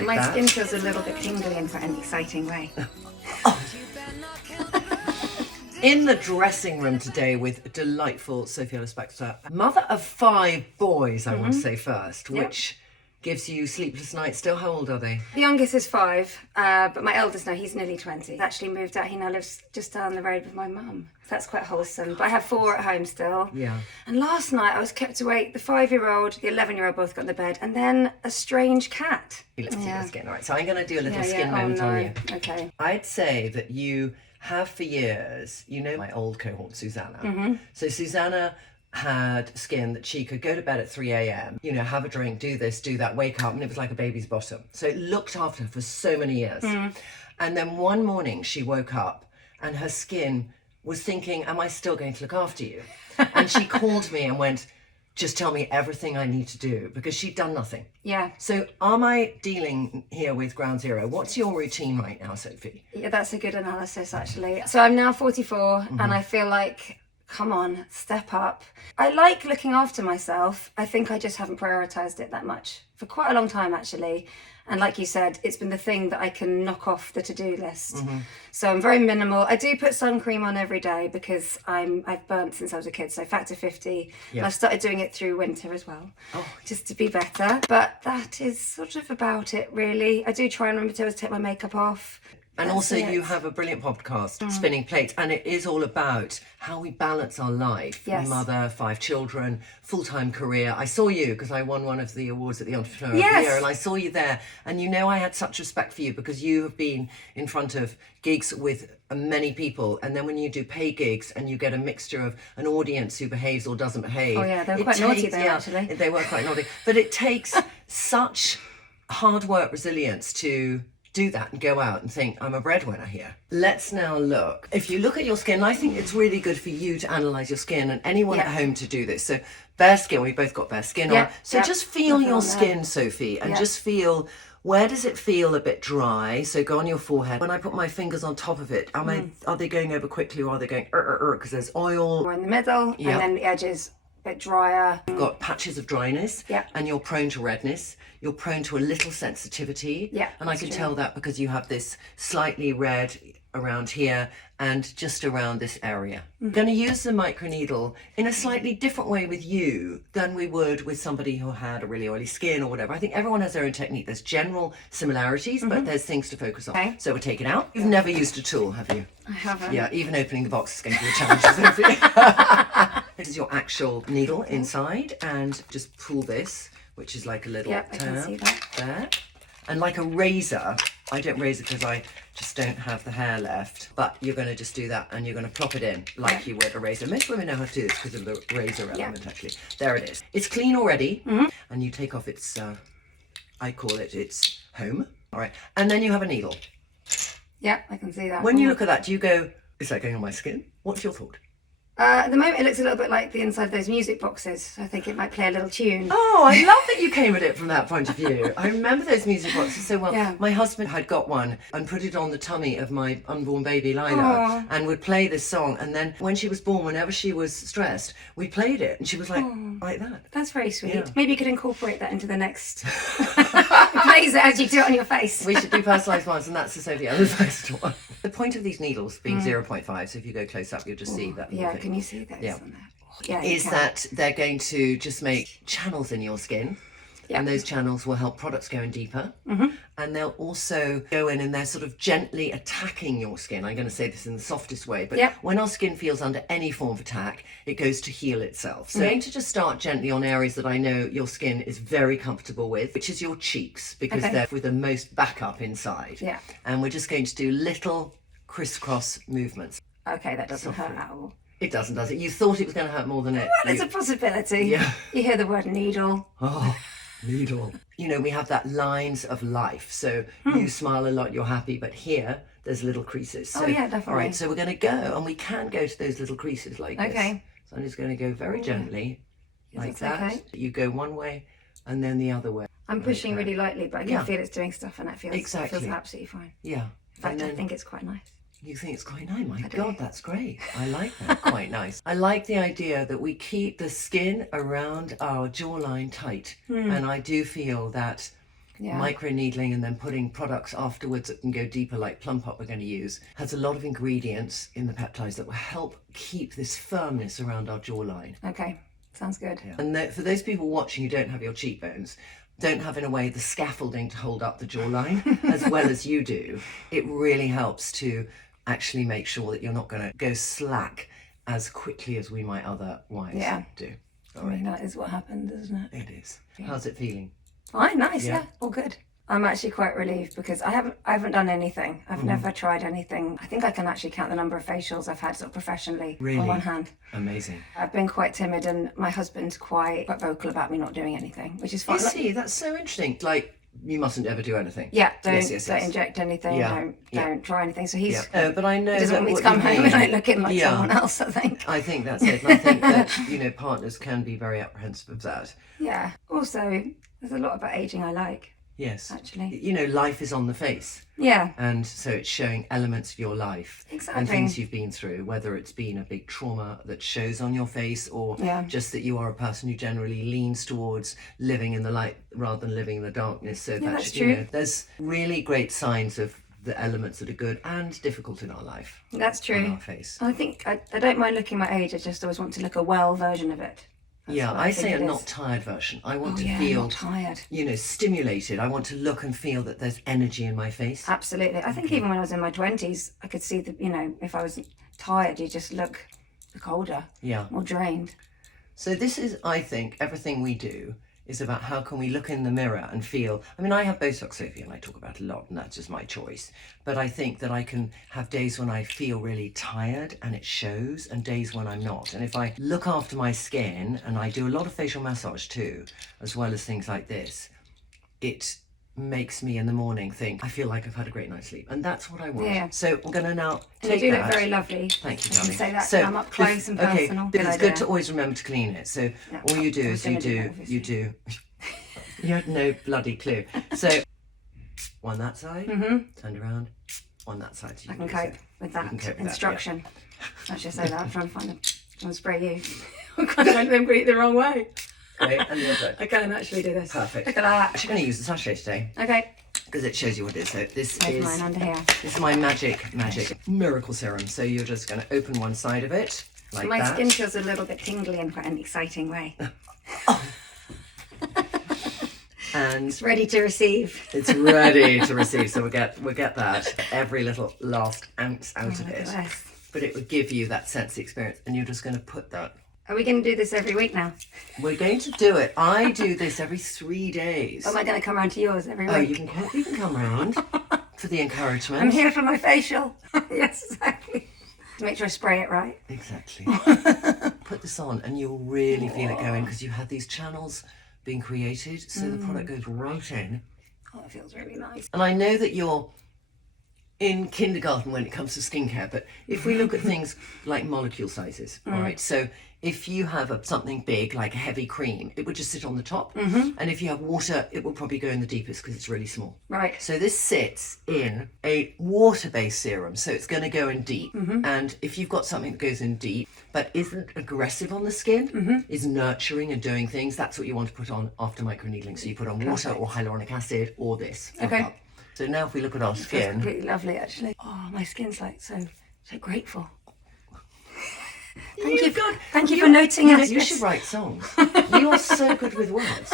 like My that. skin feels a little bit tingly in quite an exciting way. In the dressing room today with delightful Sophie Ellis-Bextor, mother of 5 boys, I want to say first, which gives you sleepless nights still. How old are they? The youngest is 5, but my eldest now, he's nearly 20. He's actually moved out. He now lives just down the road with my mum. So that's quite wholesome. But I have 4 at home still. Yeah. And last night I was kept awake. The 5-year-old, the 11-year-old both got in the bed. And then a strange cat. Let's see the skin. All right, so I'm going to do a little skin Oh, moment no. on you. Okay. I'd say that you have for years, you know my old cohort, Susanna. So Susanna had skin that she could go to bed at 3 a.m, you know, have a drink, do this, do that, wake up, and it was like a baby's bottom. So it looked after her for so many years. And then one morning she woke up and her skin was thinking, am I still going to look after you? And she called me and went, just tell me everything I need to do, because she'd done nothing. Yeah. So am I dealing here with ground zero? What's your routine right now, Sophie? Yeah, that's a good analysis, actually. So I'm now 44 and I feel like, come on, step up. I like looking after myself. I think I just haven't prioritised it that much for quite a long time, actually. And like you said, it's been the thing that I can knock off the to-do list. So I'm very minimal. I do put sun cream on every day because I've burnt since I was a kid, so factor 50. And I've started doing it through winter as well, just to be better. But that is sort of about it, really. I do try and remember to always take my makeup off. And also you have a brilliant podcast, Spinning Plates, and it is all about how we balance our life. Yes. Mother, 5 children, full-time career. I saw you because I won one of the awards at the Entrepreneur of the Year, and I saw you there. And you know I had such respect for you because you have been in front of gigs with many people, and then when you do pay gigs and you get a mixture of an audience who behaves or doesn't behave. Oh yeah, they were quite naughty there, actually. They were quite naughty. But it takes such hard work, resilience to do that and go out and think, I'm a breadwinner here. Let's now look. If you look at your skin, I think it's really good for you to analyse your skin and anyone at home to do this. So bare skin, we both got bare skin on. So just feel your skin, Sophie, and just feel, where does it feel a bit dry? So go on your forehead. When I put my fingers on top of it, are they going over quickly or are they going because there's oil? Or in the middle, and then the edges a bit drier. You've got patches of dryness, and you're prone to redness. You're prone to a little sensitivity, and I can tell that because you have this slightly red around here and just around this area. I'm going to use the microneedle in a slightly different way with you than we would with somebody who had a really oily skin or whatever. I think everyone has their own technique. There's general similarities, but there's things to focus on. Okay. So we'll take it out. You've never used a tool, have you? I haven't. Yeah, even opening the box is going to be a challenge, Sophie. This is your actual needle inside, and just pull this, which is like a little I can see that. there. And like a razor, I don't razor because I just don't have the hair left, but you're going to just do that and you're going to plop it in like you would a razor. Most women know how to do this because of the razor element, actually. There it is. It's clean already, and you take off its, I call it its home. All right. And then you have a needle. Yeah, I can see that. When you look at that, do you go, is that going on my skin? What's your thought? At the moment, it looks a little bit like the inside of those music boxes. I think it might play a little tune. Oh, I love that you came at it from that point of view. I remember those music boxes so well. Yeah. My husband had got one and put it on the tummy of my unborn baby, Lila, and would play this song. And then when she was born, whenever she was stressed, we played it. And she was like that. That's very sweet. Yeah. Maybe you could incorporate that into the next. It plays it as you do it on your face. We should do personalised ones, and that's the Sophie Ellis-Bextor one. The point of these needles being 0.5, so if you go close up, you'll just see that. Yeah, can you see this? Yeah. On there? Yeah, Is that they're going to just make channels in your skin, and those channels will help products go in deeper, and they'll also go in and they're sort of gently attacking your skin. I'm going to say this in the softest way, but when our skin feels under any form of attack, it goes to heal itself. So I'm going to just start gently on areas that I know your skin is very comfortable with, which is your cheeks, because they're with the most backup inside. Yeah. And we're just going to do little crisscross movements. Okay, that doesn't hurt at all. It doesn't, does it? You thought it was going to hurt more than it. Well, it's a possibility. Yeah. You hear the word needle. Oh, needle. You know, we have that lines of life. So you smile a lot, you're happy, but here there's little creases. So, definitely. All right, so we're going to go, and we can go to those little creases like this. Okay. So I'm just going to go very gently, like that. Okay. You go one way and then the other way. I'm pushing really lightly, but I can feel it's doing stuff, and that feels absolutely fine. Yeah. In fact, I think it's quite nice. You think it's quite nice? My God, that's great. I like that. Quite nice. I like the idea that we keep the skin around our jawline tight. And I do feel that Microneedling and then putting products afterwards that can go deeper, like Plump Up we're going to use, has a lot of ingredients in the peptides that will help keep this firmness around our jawline. Okay, sounds good. Yeah. And for those people watching who don't have your cheekbones, don't have in a way the scaffolding to hold up the jawline as well as you do, it really helps to actually make sure that you're not going to go slack as quickly as we might otherwise do. I mean, that is what happened, isn't it? It is. How's it feeling? Fine, nice, yeah, all good. I'm actually quite relieved because I haven't done anything. I've never tried anything. I think I can actually count the number of facials I've had sort of professionally on one hand. Amazing. I've been quite timid, and my husband's quite vocal about me not doing anything, which is fine. You see, that's so interesting. Like, you mustn't ever do anything. Yeah, don't inject anything, don't try anything. So he's but I know he doesn't that want me to come home and like looking like someone else, I think. I think that's it. And I think that, partners can be very apprehensive of that. Yeah. Also, there's a lot about aging I like. Yes. Actually. Life is on the face. Yeah. And so it's showing elements of your life. Exactly. And things you've been through, whether it's been a big trauma that shows on your face or just that you are a person who generally leans towards living in the light rather than living in the darkness. So that's true. There's really great signs of the elements that are good and difficult in our life. That's true. On our face. I think I don't mind looking my age, I just always want to look a well version of it. I say a not tired version. I want to feel not tired. Stimulated. I want to look and feel that there's energy in my face. Absolutely. I think even when I was in my 20s, I could see that, if I was tired, you just look older. Yeah. More drained. So this is, I think, everything we do is about how can we look in the mirror and feel. I mean, I have Botox, Sophie, and I talk about it a lot, and that's just my choice. But I think that I can have days when I feel really tired and it shows, and days when I'm not. And if I look after my skin, and I do a lot of facial massage too, as well as things like this, it makes me in the morning think, I feel like I've had a great night's sleep. And that's what I want. Yeah. So we're going to now take that. You do look very lovely. Thank you, darling. Say that I'm up close and personal. Okay, it's good to always remember to clean it. So all you do is you do. You had no bloody clue. So one that side, turned around, on that side. So I can cope with that instruction. I should say that. I'm trying to spray you. I'm going to remember it the wrong way. Great, and the other. I can actually do this. Perfect. Look at that. I'm going to use the sachet today. Okay. Because it shows you what it is. So this is mine under here. This is my magic miracle serum. So you're just going to open one side of it like my that. skin feels a little bit tingly in quite an exciting way. And it's ready to receive. It's ready to receive. So we'll get that every little last ounce out of it. But it would give you that sensory experience, and you're just going to put that. Are we going to do this every week now? We're going to do it. I do this every 3 days. Am I going to come round to yours every week? Oh, you can come round for the encouragement. I'm here for my facial. Yes, exactly. Make sure I spray it right. Exactly. Put this on and you'll really feel it going because you had these channels being created, so the product goes right in. Oh, it feels really nice. And I know that you're in kindergarten when it comes to skincare, but if we look at things like molecule sizes, all right, so if you have something big like a heavy cream, it would just sit on the top, and if you have water, it will probably go in the deepest because it's really small. Right. So this sits in a water-based serum, so it's going to go in deep, and if you've got something that goes in deep but isn't aggressive on the skin, is nurturing and doing things, that's what you want to put on after microneedling. So you put on water or hyaluronic acid or this. Okay. So now if we look at our skin. It's really lovely, actually. Oh, my skin's like so grateful. Thank you for noting us. You should write songs. You are so good with words.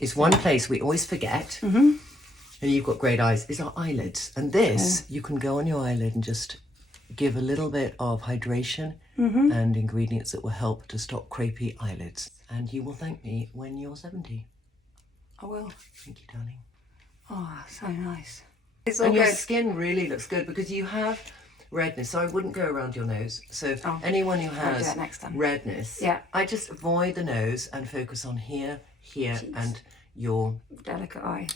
It's one place we always forget, and you've got great eyes, is our eyelids. And this, you can go on your eyelid and just give a little bit of hydration and ingredients that will help to stop crepey eyelids. And you will thank me when you're 70. I will. Thank you, darling. Oh, so nice. And your skin really looks good because you have redness, so I wouldn't go around your nose. So anyone who has redness, I just avoid the nose and focus on here, and your delicate eye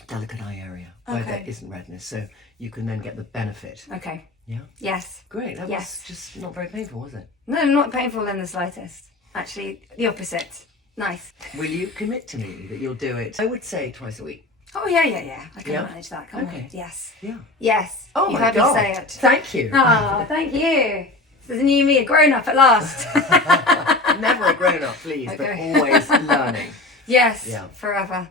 area where there isn't redness, so you can then get the benefit. Okay. Yeah? Yes. Great. That was just not very painful, was it? No, not painful in the slightest. Actually, the opposite. Nice. Will you commit to me that you'll do it, I would say, twice a week? Oh, yeah. I can manage that. Come on. Yes. Yeah. Yes. Oh, you my heard God. me say it. Thank you. Oh, thank you. This is a new me, a grown-up at last. Never a grown-up, please, but always learning. Yes, forever.